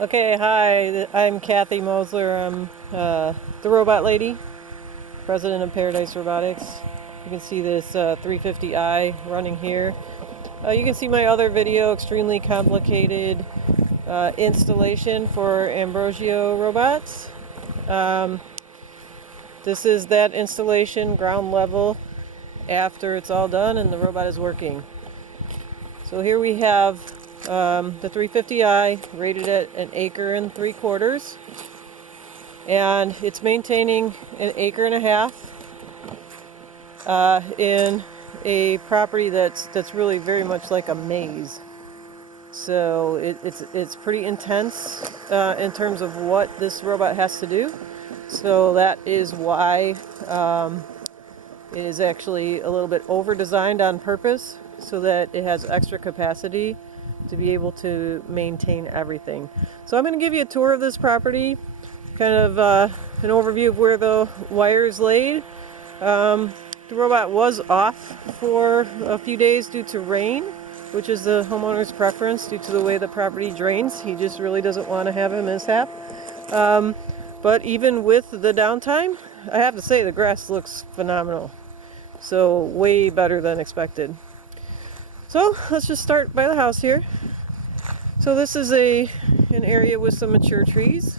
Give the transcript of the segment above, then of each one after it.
Okay, hi, I'm Kathy Moseler. I'm the Robot Lady, president of Paradise Robotics. You can see this 350i running here. You can see my other video, extremely complicated installation for Ambrogio robots. Um, this is that installation, ground level, after it's all done and the robot is working. So here we have the 350i rated at 1.75 acres. And it's maintaining 1.5 acres in a property that's really very much like a maze. So it's pretty intense in terms of what this robot has to do. So that is why it is actually a little bit over designed on purpose, so that it has extra capacity to be able to maintain everything. So I'm going to give you a tour of this property, kind of an overview of where the wire is laid. The robot was off for a few days due to rain, which is the homeowner's preference due to the way the property drains. He just really doesn't want to have a mishap. But even with the downtime, I have to say the grass looks phenomenal. So way better than expected. So let's just start by the house here. So this is an area with some mature trees.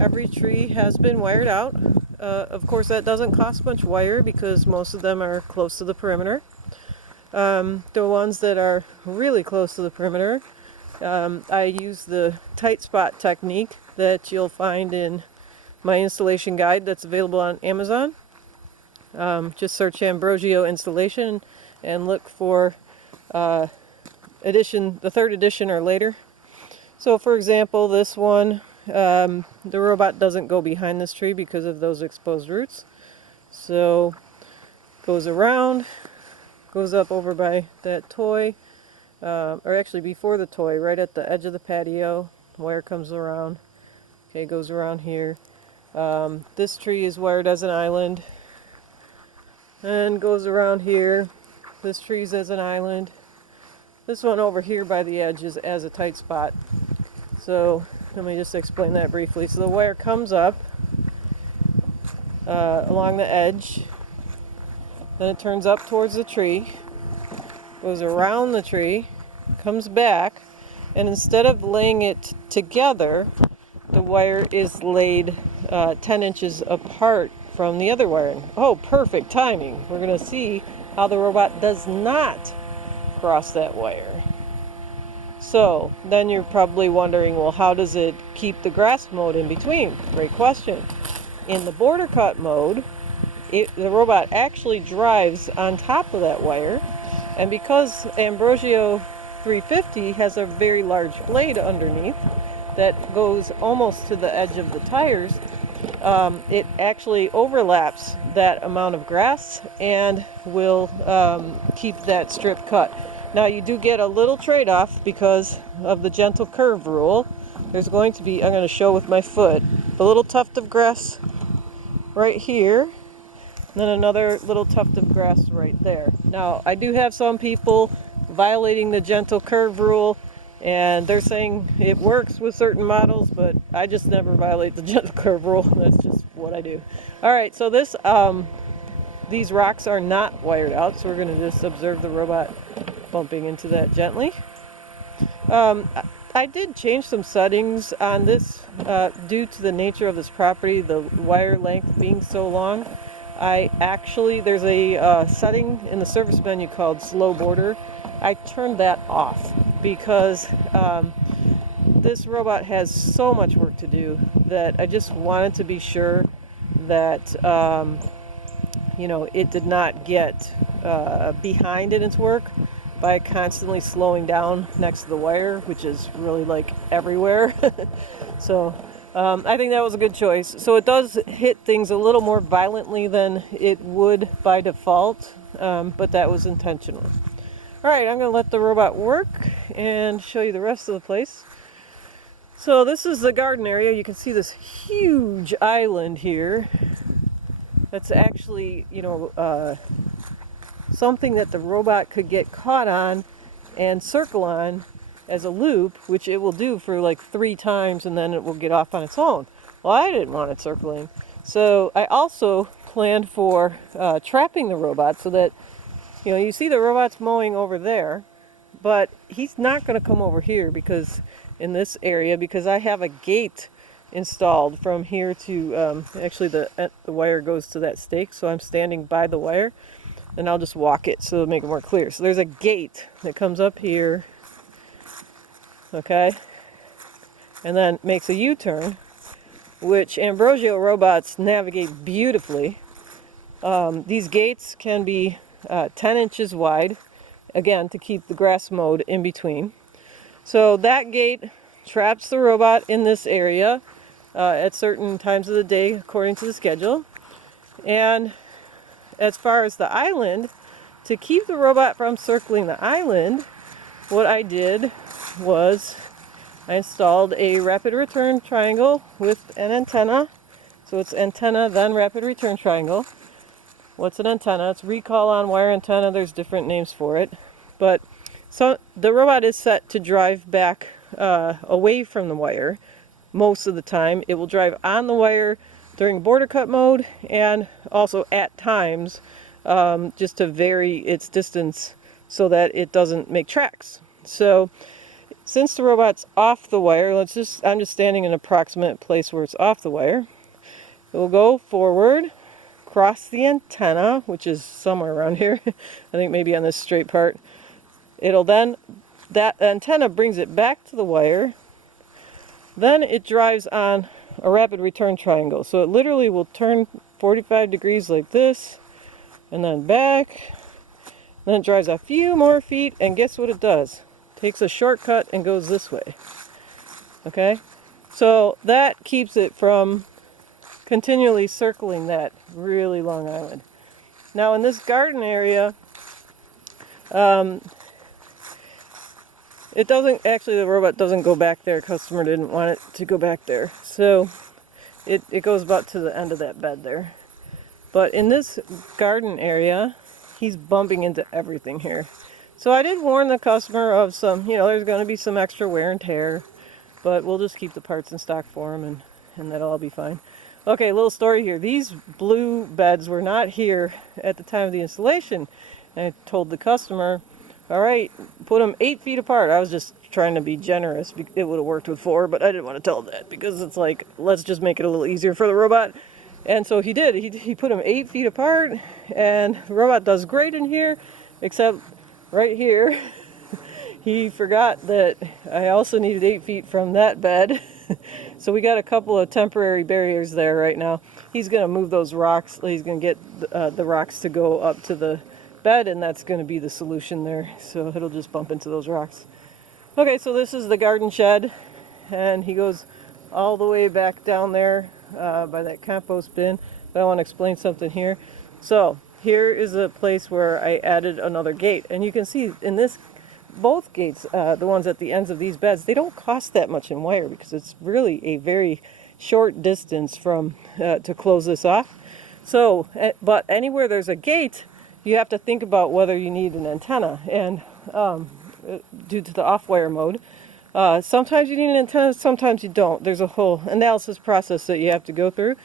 Every tree has been wired out. Of course, that doesn't cost much wire because most of them are close to the perimeter. The ones that are really close to the perimeter, I use the tight spot technique that you'll find in my installation guide that's available on Amazon. Just search Ambrogio installation and look for the 3rd edition or later. So for example, this one, the robot doesn't go behind this tree because of those exposed roots. So goes around, goes up over by that toy, or actually before the toy, right at the edge of the patio. The wire comes around. Okay, goes around here. This tree is wired as an island and goes around here. This tree's as an island. This one over here by the edge is as a tight spot. So let me just explain that briefly. So the wire comes up along the edge, then it turns up towards the tree, goes around the tree, comes back, and instead of laying it together, the wire is laid 10 inches apart from the other wiring. Oh, perfect timing. We're going to see how the robot does not cross that wire. So then you're probably wondering, well, how does it keep the grass mode in between? Great question. In the border cut mode, the robot actually drives on top of that wire, and because Ambrogio 350 has a very large blade underneath that goes almost to the edge of the tires, it actually overlaps that amount of grass and will keep that strip cut. Now you do get a little trade-off because of the gentle curve rule. There's going to be, I'm going to show with my foot, a little tuft of grass right here, and then another little tuft of grass right there. Now I do have some people violating the gentle curve rule, and they're saying it works with certain models, but I just never violate the gentle curve rule. That's just what I do. All right, so these rocks are not wired out, so we're going to just observe the robot bumping into that gently. I did change some settings on this due to the nature of this property, the wire length being so long. There's a setting in the service menu called slow border. I turned that off because this robot has so much work to do that I just wanted to be sure that it did not get behind in its work by constantly slowing down next to the wire, which is really like everywhere. So I think that was a good choice. So it does hit things a little more violently than it would by default, but that was intentional. All right, I'm going to let the robot work and show you the rest of the place. So this is the garden area. You can see this huge island here. That's actually, something that the robot could get caught on and circle on as a loop, which it will do for like 3 times, and then it will get off on its own. Well, I didn't want it circling. So I also planned for trapping the robot so that, you see the robot's mowing over there, but he's not going to come over here because in this area, because I have a gate installed from here to, actually the wire goes to that stake, so I'm standing by the wire, and I'll just walk it so it'll make it more clear. So there's a gate that comes up here, okay, and then makes a U-turn, which Ambrogio robots navigate beautifully. These gates can be 10 inches wide, again, to keep the grass mowed in between. So that gate traps the robot in this area at certain times of the day according to the schedule. And as far as the island, to keep the robot from circling the island, what I did was I installed a rapid return triangle with an antenna. So it's antenna, then rapid return triangle. What's an antenna? It's recall on wire antenna. There's different names for it. But so the robot is set to drive back away from the wire most of the time. It will drive on the wire during border cut mode, and also at times just to vary its distance so that it doesn't make tracks. So since the robot's off the wire, I'm just standing in an approximate place where it's off the wire. It will go forward, cross the antenna, which is somewhere around here. I think maybe on this straight part. It'll then, that antenna brings it back to the wire. Then it drives on a rapid return triangle. So it literally will turn 45 degrees like this, and then back. Then it drives a few more feet, and guess what it does? Takes a shortcut and goes this way. Okay? So that keeps it from continually circling that really long island. Now in this garden area, it doesn't, actually the robot doesn't go back there. Customer didn't want it to go back there. So it goes about to the end of that bed there. But in this garden area, he's bumping into everything here. So I did warn the customer of some, there's going to be some extra wear and tear, but we'll just keep the parts in stock for him, and that'll all be fine. Okay, little story here. These blue beds were not here at the time of the installation. I told the customer, all right, put them 8 feet apart. I was just trying to be generous. It would have worked with 4, but I didn't want to tell that because it's like, let's just make it a little easier for the robot. And so he did. He put them 8 feet apart, and the robot does great in here, except right here, he forgot that I also needed 8 feet from that bed. So we got a couple of temporary barriers there right now. He's going to move those rocks. He's going to get the rocks to go up to the bed, and that's going to be the solution there. So it'll just bump into those rocks. Okay, so this is the garden shed, and he goes all the way back down there by that compost bin. But I want to explain something here. So here is a place where I added another gate, and you can see in this, both gates, the ones at the ends of these beds, they don't cost that much in wire because it's really a very short distance from to close this off. So, but anywhere there's a gate, you have to think about whether you need an antenna, and due to the off-wire mode, sometimes you need an antenna, sometimes you don't. There's a whole analysis process that you have to go through.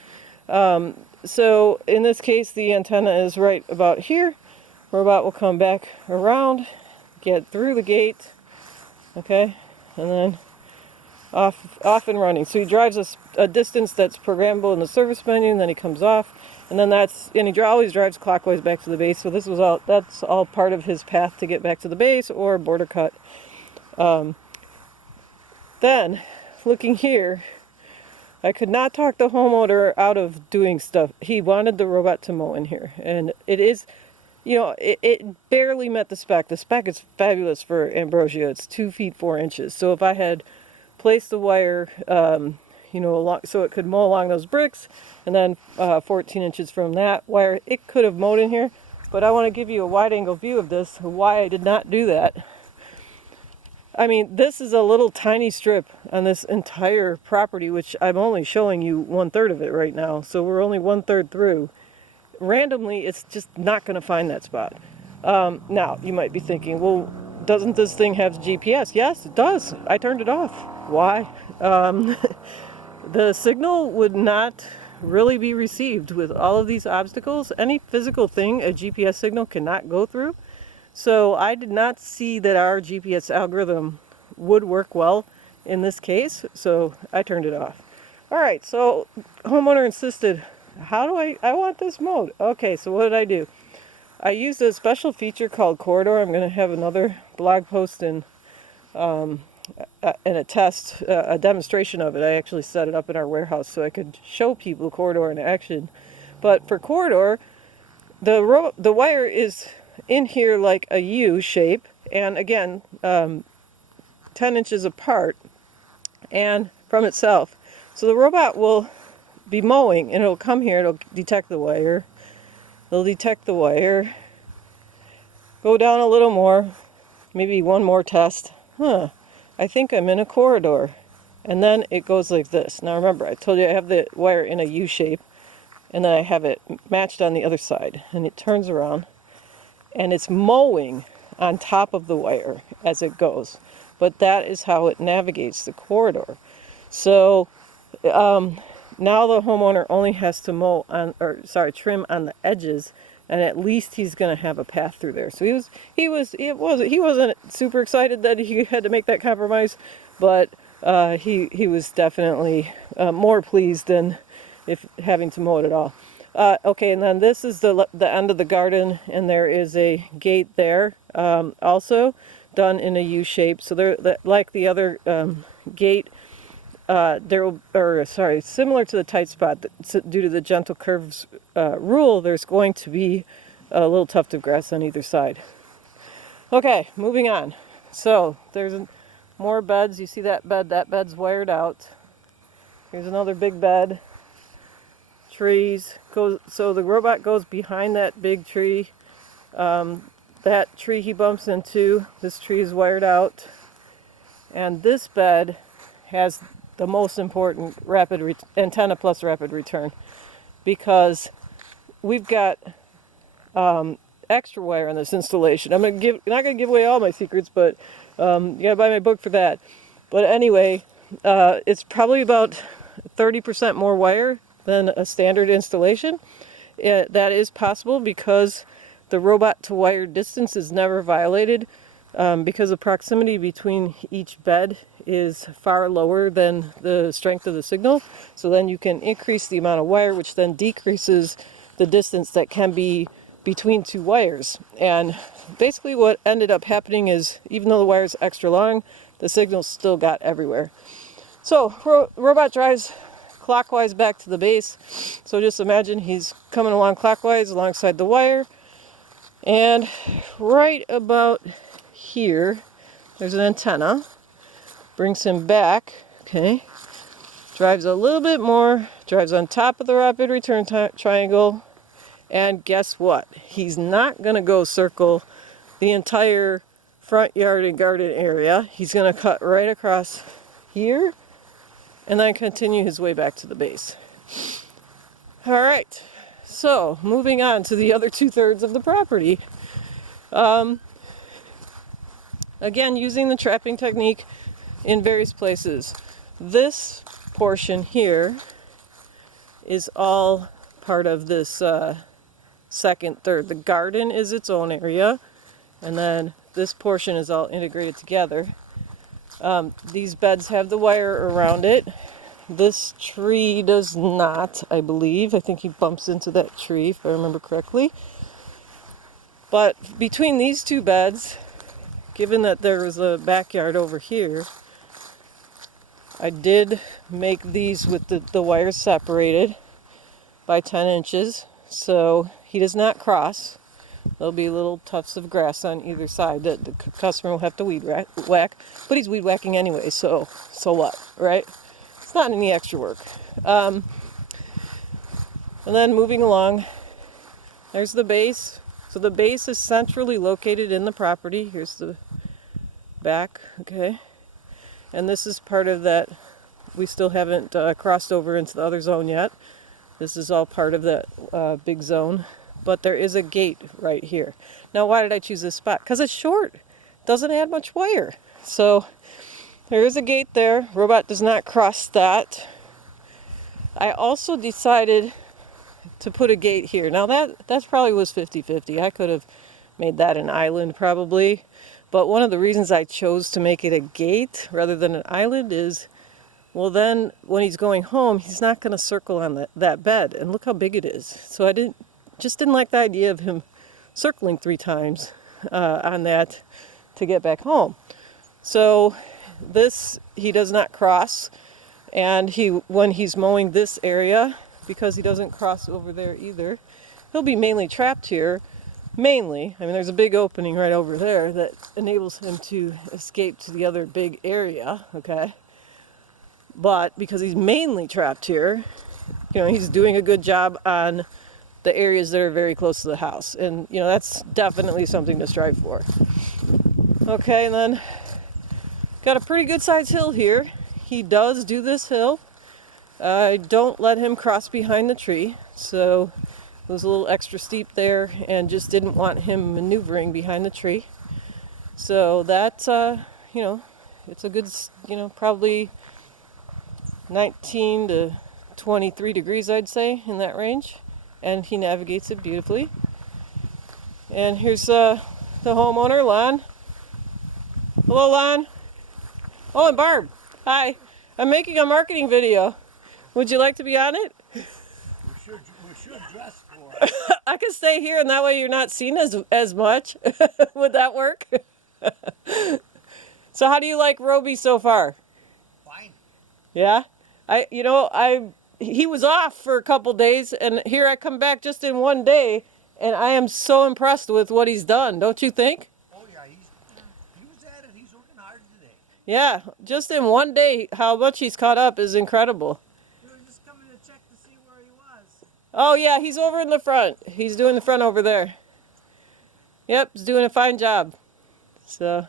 So in this case, the antenna is right about here. Robot will come back around, get through the gate, okay, and then off and running. So he drives a distance that's programmable in the service menu, and then he comes off, and then he always drives clockwise back to the base. So that's all part of his path to get back to the base or border cut. Then looking here, I could not talk the homeowner out of doing stuff. He wanted the robot to mow in here, and it is, it barely met the spec. The spec is fabulous for Ambrogio. It's 2 feet 4 inches. So if I had placed the wire, along, so it could mow along those bricks, and then 14 inches from that wire, it could have mowed in here. But I want to give you a wide-angle view of this, why I did not do that. I mean, this is a little tiny strip on this entire property, which I'm only showing you 1/3 of it right now. So we're only 1/3 through. Randomly, it's just not going to find that spot. Now, you might be thinking, well, doesn't this thing have GPS? Yes, it does. I turned it off. Why? The signal would not really be received with all of these obstacles. Any physical thing a GPS signal cannot go through. So I did not see that our GPS algorithm would work well in this case, so I turned it off. All right, so homeowner insisted, how do I want this mode? Okay, so what did I do? I used a special feature called Corridor. I'm going to have another blog post and a test, a demonstration of it. I actually set it up in our warehouse so I could show people Corridor in action. But for Corridor, the wire is in here like a U shape, and again, 10 inches apart and from itself. So the robot will be mowing, and it'll come here, it'll detect the wire, it'll detect the wire, go down a little more, maybe one more test. I think I'm in a corridor. And then it goes like this. Now remember, I told you I have the wire in a U shape, and then I have it matched on the other side, and it turns around, and it's mowing on top of the wire as it goes. But that is how it navigates the corridor. So now the homeowner only has to trim on the edges, and at least he's going to have a path through there. So he wasn't super excited that he had to make that compromise, but he was definitely more pleased than if having to mow it at all. Okay, and then this is the end of the garden, and there is a gate there, also done in a U shape. So like the other gate, similar to the tight spot, due to the gentle curves rule, there's going to be a little tuft of grass on either side. Okay, moving on. So there's more beds. You see that bed? That bed's wired out. Here's another big bed. Trees. So the robot goes behind that big tree. That tree he bumps into, this tree is wired out. And this bed has the most important antenna plus rapid return, because we've got extra wire on this installation. I'm not gonna give away all my secrets, but you gotta buy my book for that. But anyway, it's probably about 30% more wire than a standard installation. That is possible because the robot to wire distance is never violated, because the proximity between each bed is far lower than the strength of the signal. So then you can increase the amount of wire, which then decreases the distance that can be between two wires. And basically what ended up happening is, even though the wire is extra long, the signal still got everywhere. So robot drives clockwise back to the base. So just imagine he's coming along clockwise alongside the wire, and right about here there's an antenna. Brings him back, okay, drives a little bit more, drives on top of the rapid return triangle, and guess what? He's not going to go circle the entire front yard and garden area. He's going to cut right across here and then continue his way back to the base. All right, so moving on to the other 2/3 of the property. Again, using the trapping technique in various places. This portion here is all part of this second third. The garden is its own area, and then this portion is all integrated together. These beds have the wire around it. This tree does not, I believe. I think he bumps into that tree, if I remember correctly. But between these two beds, given that there was a backyard over here, I did make these with the wires separated by 10 inches, so he does not cross. There'll be little tufts of grass on either side that the customer will have to weed whack, but he's weed whacking anyway, so what, right? It's not any extra work. And then moving along, there's the base. So the base is centrally located in the property. Here's the back, okay? And this is part of that. We still haven't crossed over into the other zone yet. This is all part of that big zone. But there is a gate right here. Now, why did I choose this spot? Because it's short. doesn't add much wire. So there is a gate there. Robot does not cross that. I also decided to put a gate here. Now that's probably was 50-50. I could have made that an island probably. But one of the reasons I chose to make it a gate rather than an island is, well, then when he's going home, he's not going to circle on that bed. And look how big it is. So I just didn't like the idea of him circling 3 times on that to get back home. So this he does not cross, and when he's mowing this area, because he doesn't cross over there either, he'll be mainly trapped here. Mainly, I mean, there's a big opening right over there that enables him to escape to the other big area, okay? But because he's mainly trapped here, he's doing a good job on the areas that are very close to the house. And, that's definitely something to strive for. Okay, and then got a pretty good sized hill here. He does do this hill. I don't let him cross behind the tree, so it was a little extra steep there and just didn't want him maneuvering behind the tree. So that's, it's a good, probably 19 to 23 degrees, I'd say, in that range. And he navigates it beautifully. And here's the homeowner, Lon. Hello, Lon. Oh, and Barb. Hi. I'm making a marketing video. Would you like to be on it? We should dress for it. I can stay here, and that way you're not seen as much. Would that work? So how do you like Roby so far? Fine. Yeah? He was off for a couple days, and here I come back just in one day, and I am so impressed with what he's done, don't you think? Oh yeah, he was at it. He's working hard today. Yeah, just in one day, how much he's caught up is incredible. We were just coming to check to see where he was. Oh yeah, he's over in the front. He's doing the front over there. Yep, he's doing a fine job. So,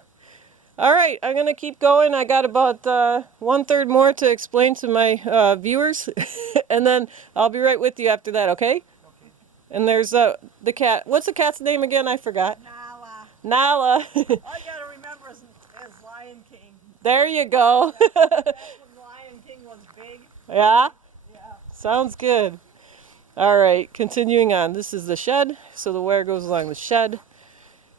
all right, I'm gonna keep going. I got about 1/3 more to explain to my viewers, and then I'll be right with you after that. Okay? Okay. And there's the cat. What's the cat's name again? I forgot. Nala. Nala. All you gotta remember is Lion King. There you go. Back when Lion King was big. Yeah? Yeah. Sounds good. All right, continuing on. This is the shed, so the wire goes along the shed,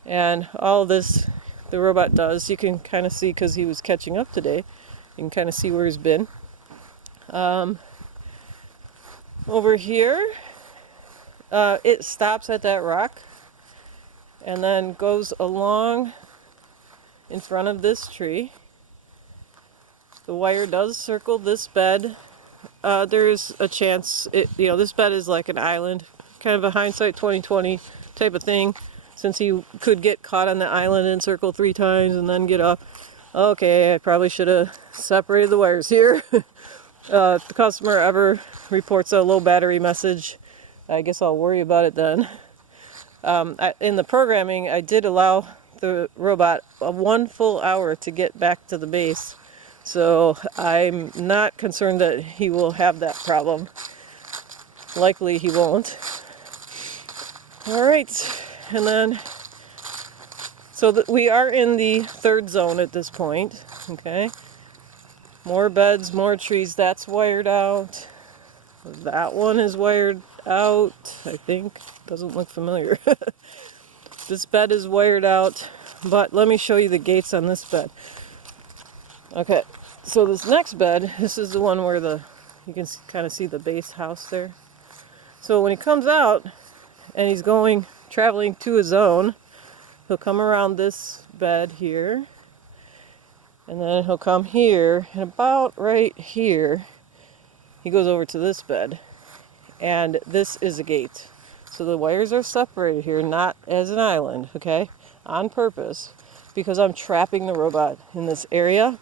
and all this the robot does. You can kind of see, because he was catching up today, you can kind of see where he's been. Over here, it stops at that rock and then goes along in front of this tree. The wire does circle this bed. There's a chance, this bed is like an island, kind of a hindsight 2020 type of thing, since he could get caught on the island and circle 3 times and then get up. Okay, I probably should have separated the wires here. If the customer ever reports a low battery message, I guess I'll worry about it then. In the programming, I did allow the robot 1 full hour to get back to the base. So I'm not concerned that he will have that problem. Likely he won't. All right, and then, so we are in the 3rd zone at this point, okay? More beds, more trees, that's wired out. That one is wired out, I think. Doesn't look familiar. This bed is wired out, but let me show you the gates on this bed. Okay, so this next bed, this is the one where you can kind of see the base house there. So when he comes out and he's traveling to his zone, he'll come around this bed here, and then he'll come here, and about right here, he goes over to this bed, and this is a gate. So the wires are separated here, not as an island, okay, on purpose, because I'm trapping the robot in this area.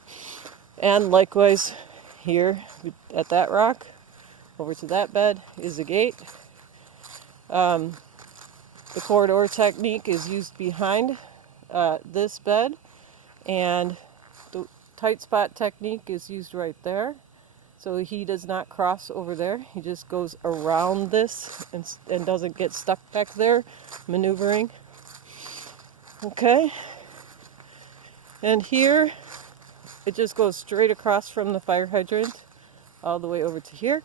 And likewise here at that rock, over to that bed is a gate. The corridor technique is used behind this bed, and the tight spot technique is used right there. So he does not cross over there. He just goes around this and doesn't get stuck back there maneuvering. Okay. And here, it just goes straight across from the fire hydrant all the way over to here.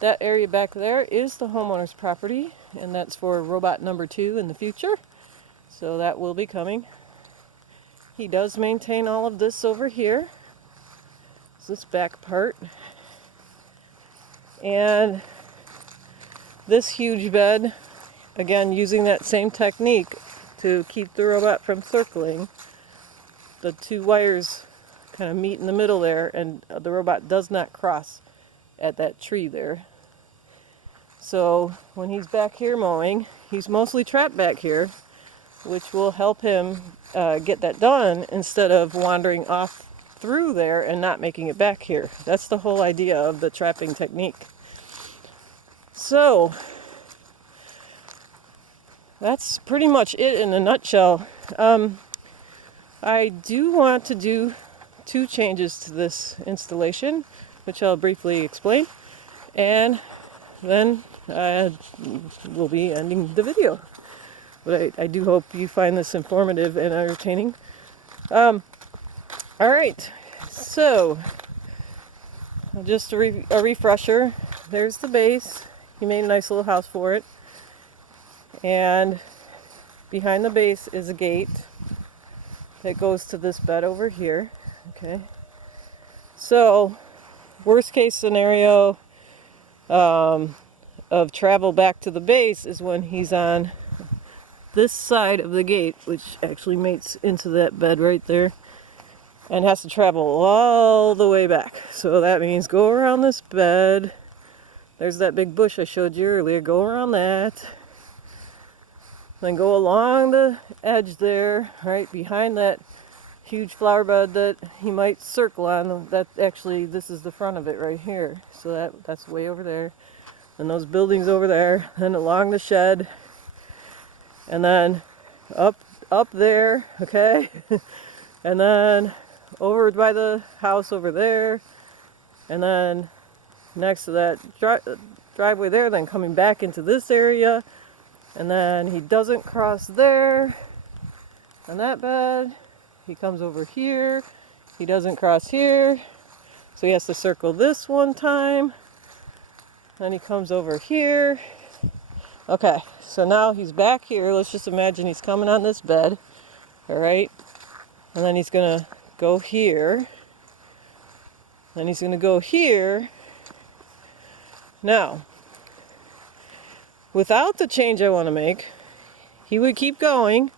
That area back there is the homeowner's property, and that's for robot number 2 in the future. So that will be coming. He does maintain all of this over here. It's this back part. And this huge bed, again, using that same technique to keep the robot from circling. The 2 wires kind of meet in the middle there, and the robot does not cross at that tree there. So when he's back here mowing, he's mostly trapped back here, which will help him get that done instead of wandering off through there and not making it back here. That's the whole idea of the trapping technique. So that's pretty much it in a nutshell. I do want to do 2 changes to this installation, which I'll briefly explain, and then we'll be ending the video. But I do hope you find this informative and entertaining. Alright, so just a refresher. There's the base. He made a nice little house for it. And behind the base is a gate that goes to this bed over here. Okay. So, worst case scenario of travel back to the base is when he's on this side of the gate, which actually mates into that bed right there, and has to travel all the way back. So that means go around this bed. There's that big bush I showed you earlier. Go around that. Then go along the edge there, right behind that huge flower bed that he might circle on. That actually, this is the front of it right here. So that's way over there. And those buildings over there. Then along the shed. And then up there, okay? And then over by the house over there. And then next to that driveway there, then coming back into this area. And then he doesn't cross there on that bed. He comes over here. He doesn't cross here. So he has to circle this one time. Then he comes over here. Okay, so now he's back here. Let's just imagine he's coming on this bed. All right. And then he's going to go here. Then he's going to go here. Now, without the change I want to make, he would keep going,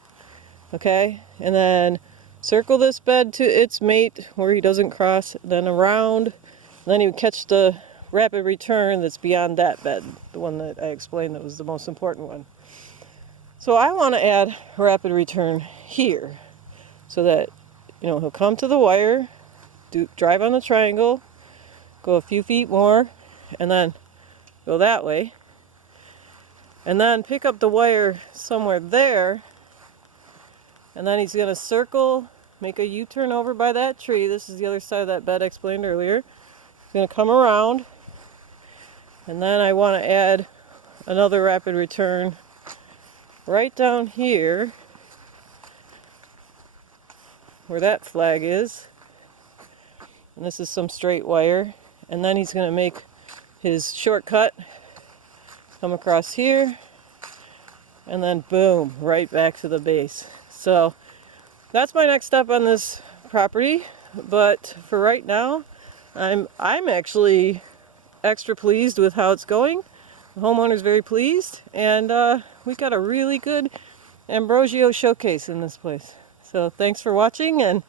okay, and then circle this bed to its mate where he doesn't cross, then around, then he would catch the rapid return that's beyond that bed, the one that I explained that was the most important one. So I want to add rapid return here so that, he'll come to the wire, drive on the triangle, go a few feet more, and then go that way. And then pick up the wire somewhere there. And then he's going to circle, make a U-turn over by that tree. This is the other side of that bed I explained earlier. He's going to come around. And then I want to add another rapid return right down here where that flag is. And this is some straight wire. And then he's going to make his shortcut. Come across here, and then boom, right back to the base. So that's my next step on this property. But for right now, I'm actually extra pleased with how it's going. The homeowner's very pleased, and we got a really good Ambrogio showcase in this place. So thanks for watching, and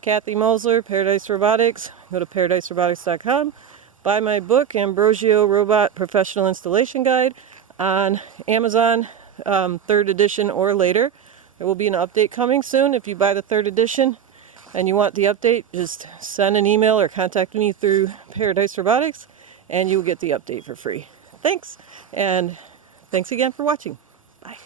Kathy Moseler, Paradise Robotics. Go to paradiserobotics.com. Buy my book, Ambrogio Robot Professional Installation Guide, on Amazon, 3rd edition or later. There will be an update coming soon. If you buy the 3rd edition and you want the update, just send an email or contact me through Paradise Robotics, and you'll get the update for free. Thanks, and thanks again for watching. Bye.